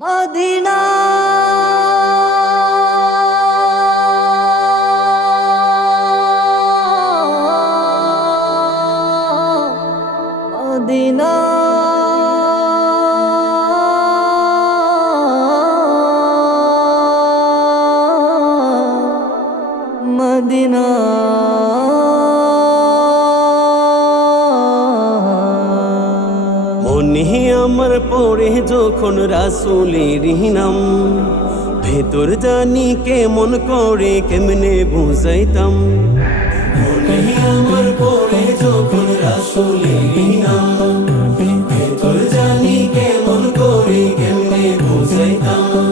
Medina Medina Medina মনে আমার পড়ে যখন রাসূলের নাম, ভেতর জানি কেমন করে কেমনে বুঝাইতাম। মনে আমার পড়ে যখন রাসূলের নাম, ভেতর জানি কেমন করে কেমনে বুঝাইতাম।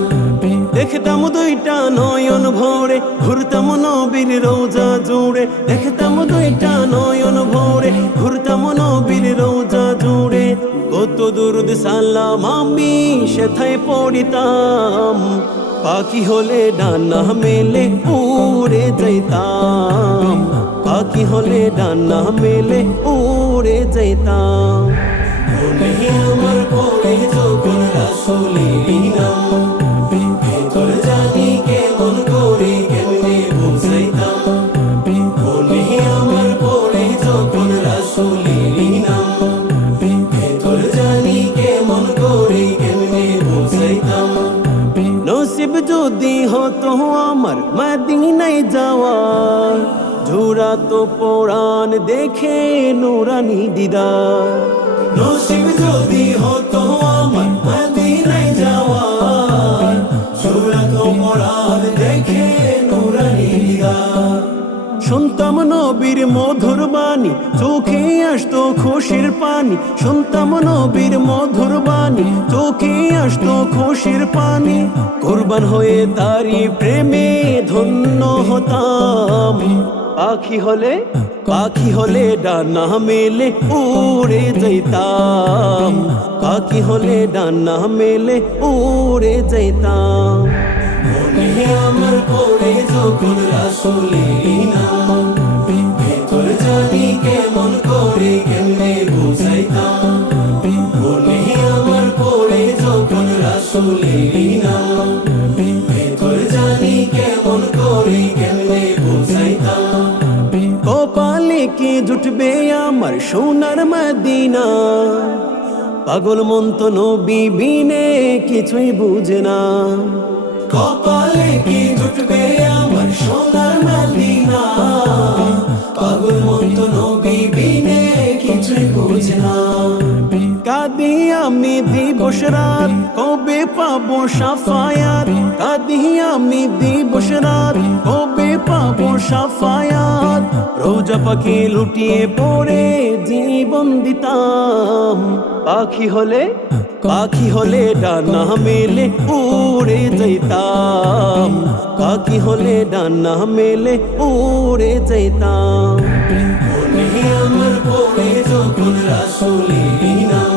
দেখতাম দুইটা নয়ন ভরে, ঘুরতাম নবীর রওজা জুড়ে। দেখতাম দুইটা নয়ন ভরে, ঘুরতাম নবীর রওজা জুড়ে। কত দুরুদ সালাম আমি সেথায় পড়িতাম, পাখি হলে ডানা মেলে উড়ে যাইতাম। পাখি হলে ডানা মেলে উড়ে যাইতাম। মনে আমার পড়ে যখন রাসূলের নাম, ভেতর জানি কেমন করে কেমনে বুঝাইতাম। মনে আমার পড়ে যখন রাসূলের নাম, ভেতর জানি কেমন করে কেমনে বুঝাইতাম। নসিব যদি হতো আমার মদিনায় যাওয়ার, জোড়াতো পরাণ দেখে নুরানি দিদার। নসিব যদি হতো আমার মদিনায় যাওয়ার, জোড়াতো পরাণ দেখে নুরানি দিদার। শুনতাম নবীর মধুর বাণী, চোখে আসতো খুশির পানি। শুনতাম নবীর মধুর বাণী, চোখে আসতো খুশির পানি। কুরবান হয়ে তারি প্রেমে ধন্য হতাম। পাখি হলে ডানা মেলে উড়ে যাইতাম। পাখি হলে ডানা মেলে উড়ে যাইতাম। মনে আমার পড়ে যখন রাসূলের নাম, ভেতর জানি কেমন করে কেমনে বুঝাইতাম। মনে আমার পড়ে যখন রাসূলের নাম, ভেতর জানি কেমন করে কেমনে বুঝাইতাম। কপালে কি জুটবে আমার সোনার মদিনা, পাগল মন তো নবী বিনে কিছুই বুঝে না। কপালে কি জুটবে আমার সোনার মদিনা, পাগল মন তো নবী বিনে কিছুই বুঝে না। কাঁদি আমি দিবস রাত, কবে পাবো সাফায়াত। কাঁদি আমি দিবস রাত, কবে পাবো সাফায়াত। রোজা পাখি লুটিয়ে পড়ে জীবন দিতাম। পাখি হলে ডানা মেলে উড়ে যাইতাম। পাখি হলে ডানা মেলে উড়ে যাইতাম। মনে আমার পড়ে যখন রাসূলের নাম,